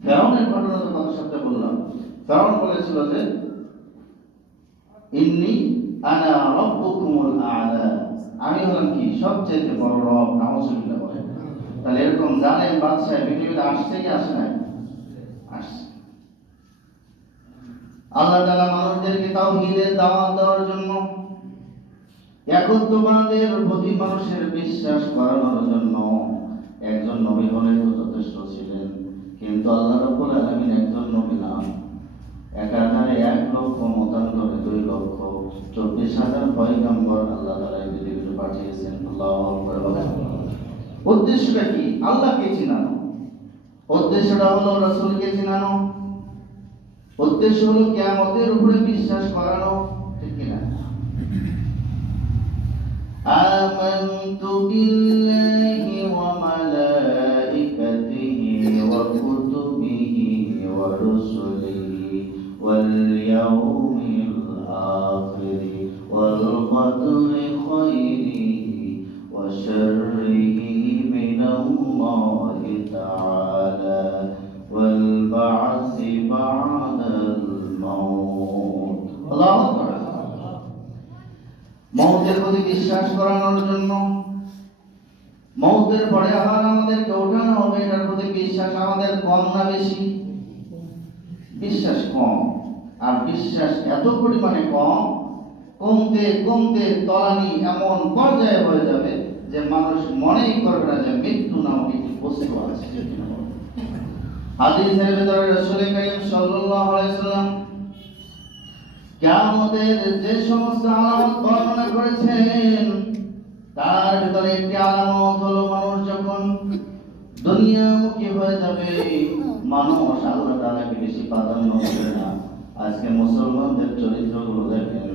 ফেরাউনের ঘটনা তো কথা সাথে বললাম। ফেরাউন বলেছিল যে ইন্নী আনা রাব্বুকুমুল আ'লা, আমি হলাম কি সবচেয়ে বড় রব। নাউজুবিল্লাহ বলে। তাহলে এরকম জালেম বাদশা পৃথিবীতে আসছে কি আসে না? আসছে। আল্লাহ তাআলা মানুষদেরকে তাওহীদের দাওয়াত দেওয়ার জন্য, একত্ববাদের প্রতি মানুষের বিশ্বাস করানোর জন্য একজন নবী হলে তো যথেষ্ট ছিলেন। কিন্তু আল্লাহ রাব্বুল আলামিন একজন নবী না, একাধারে 1,00,000 মতান্তরে 2,00,000 24,000 পয়গম্বর আল্লাহ তাআলা এই পৃথিবীতে পাঠিয়েছেন। আল্লাহু আকবার বলেন। উদ্দেশ্যটা কি? আল্লাহকে চিনানো। উদ্দেশ্যটা হলো রাসূলকে চিনানো। উদ্দেশ্য হলো কিয়ামতের উপরে বিশ্বাস করানো। ঠিক কি না? আমানতু বিল্লাহি ওয়া মালাইকাতিহি ওয়া কুতুবিহি ওয়া রুসুলিহি ওয়াল ইয়াউমিল আখিরি ওয়াল কদরি খায়রিহি ওয়া শাররিহি মিনাল্লাহি তাআলা ওয়াল বা'সি বা'দাল মাউত। আল্লাহু আকবার। মওতের প্রতি বিশ্বাস করানোর জন্য, মওতের পরে আবার আমাদেরকে ওঠানো হবে, এটার প্রতি বিশ্বাস আমাদের কম না বেশি? বিশ্বাস কম। আর বিশ্বাস এত পরিমাণে কম, কমতে কমতে তলানি এমন পর্যায়ে হয়ে যাবে যে মানুষ মনেই করবে না যে মৃত্যু নামক একটি বস্তু আছে। হাদিসের ভিতরে রাসূল কারীম সাল্লাল্লাহু আলাইহি ওয়াসাল্লাম কিয়ামতের যে সমস্ত আলামত বর্ণনা করেছেন, তার ভিতরে একটি আলামত হলো মানুষ যখন দুনিয়ামুখী হয়ে যাবে, মানুষ আল্লাহ তাআলাকে বেশি প্রাধান্য দেবে না। আজকে মুসলমানদের চরিত্রগুলো দেখেন,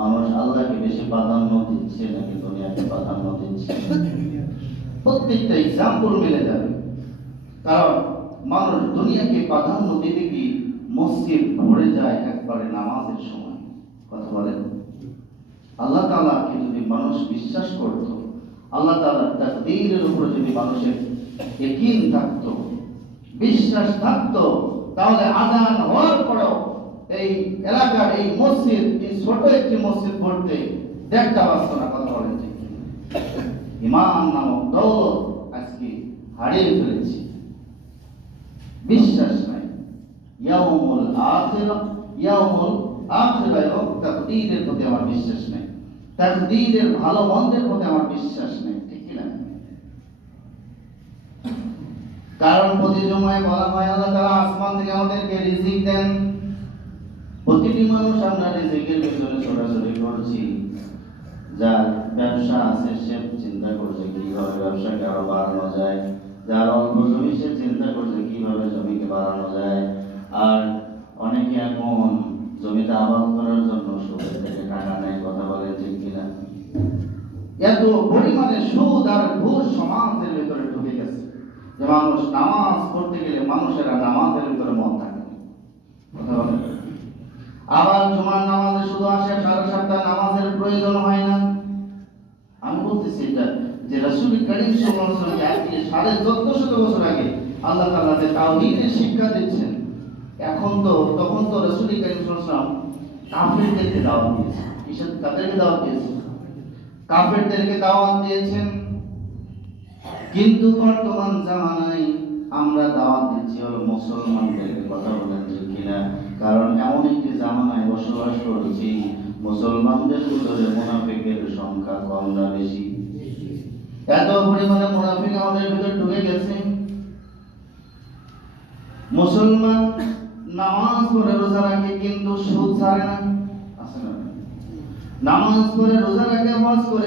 মানুষ আল্লাহকে বেশি প্রাধান্য দিচ্ছে নাকি দুনিয়াকে প্রাধান্য দিচ্ছে? প্রত্যেকটা এক্সাম্পল মিলে যাবে। কারণ মানুষ দুনিয়াকে প্রাধান্য দিতে কি মসজিদ ভরে যায় একবারে নামাজের সময়। কথা বলেন। আল্লাহ তাআলাকে যদি মানুষ বিশ্বাস করত, আল্লাহ তাআলার তাকদীরের উপর যদি মানুষের ইয়াকিন থাকতো, বিশ্বাস থাকতো, তাহলে আযান হওয়ার পরেও এই এলাকার এই মসজিদ, এই ছোট একটি মসজিদ পড়তে দেখতে আসতো না। কথা বলেন। ঈমান নামক দৌলত আজকে হারিয়ে ফেলেছি। বিশ্বাস নাই। ইয়াউমুল আখিরা এবং তাকদীরের প্রতি আমার বিশ্বাস নেই। তাকদীরের ভালো মন্দের প্রতি আমার বিশ্বাস নেই। ঠিক কি না? কারণ প্রতি জুমায় বলা হয় আল্লাহ তাআলা আসমান থেকে আমাদেরকে রিজিক দেন। প্রতিটি মানুষ আমরা রিজিকের পেছনে ছোটাছুটি করছি। যার ব্যবসা আছে সে চিন্তা করছে কিভাবে ব্যবসাকে আরো বাড়ানো যায়, যার অল্প জমি সে চিন্তা করছে কিভাবে জমিকে বাড়ানো যায়। আর অনেকে এখন জমিতে আবাদ করার জন্য সুদের থেকে টাকা নেয়। কথা বলে ঠিক কিনা? এত পরিমাণে সুদ আর ঘুষ সমাজের ভিতরে ঢুকে গেছে যে মানুষ নামাজ পড়তে গেলে মানুষেরা নামাজের ভিতরে মন থাকে। কথা বলে। আবার জুমার নামাজে শুধু আসে, সারা সপ্তাহ নামাজের প্রয়োজন হয় না। আমি বলতেছি এটা যে রাসূল কারীম সাল্লাল্লাহু আলাইহি ওয়াসাল্লাম আজকে 1450 বছর আগে আল্লাহ তাআলা যে তাওহীদের শিক্ষা দিচ্ছেন, তখন তো রাসূল কারীম সাল্লাল্লাহু আলাইহি ওয়াসাল্লাম কাফেরদেরকে দাওয়াত দিয়েছেন। কিসের? কাদেরকে দাওয়াত দিয়েছেন? কাফেরদেরকে দাওয়াত দিয়েছেন। কিন্তু বর্তমান জামানায় আমরা দাওয়াত দিচ্ছি হলো মুসলমানদেরকে। কথা বলেন ঠিক কিনা? কারণ এমন একটি জামানায় বসবাস করছি, মুসলমানদের ভিতরে মুনাফিকের সংখ্যা কম না বেশি? এত পরিমাণে মুনাফিক আমাদের ভিতরে ঢুকে গেছে। মুসলমান নামাজ পড়ে রোজা রাখে কিন্তু সুদ ছাড়ে না। আছে না? নামাজ পড়ে রোজা রাখে, হজ করে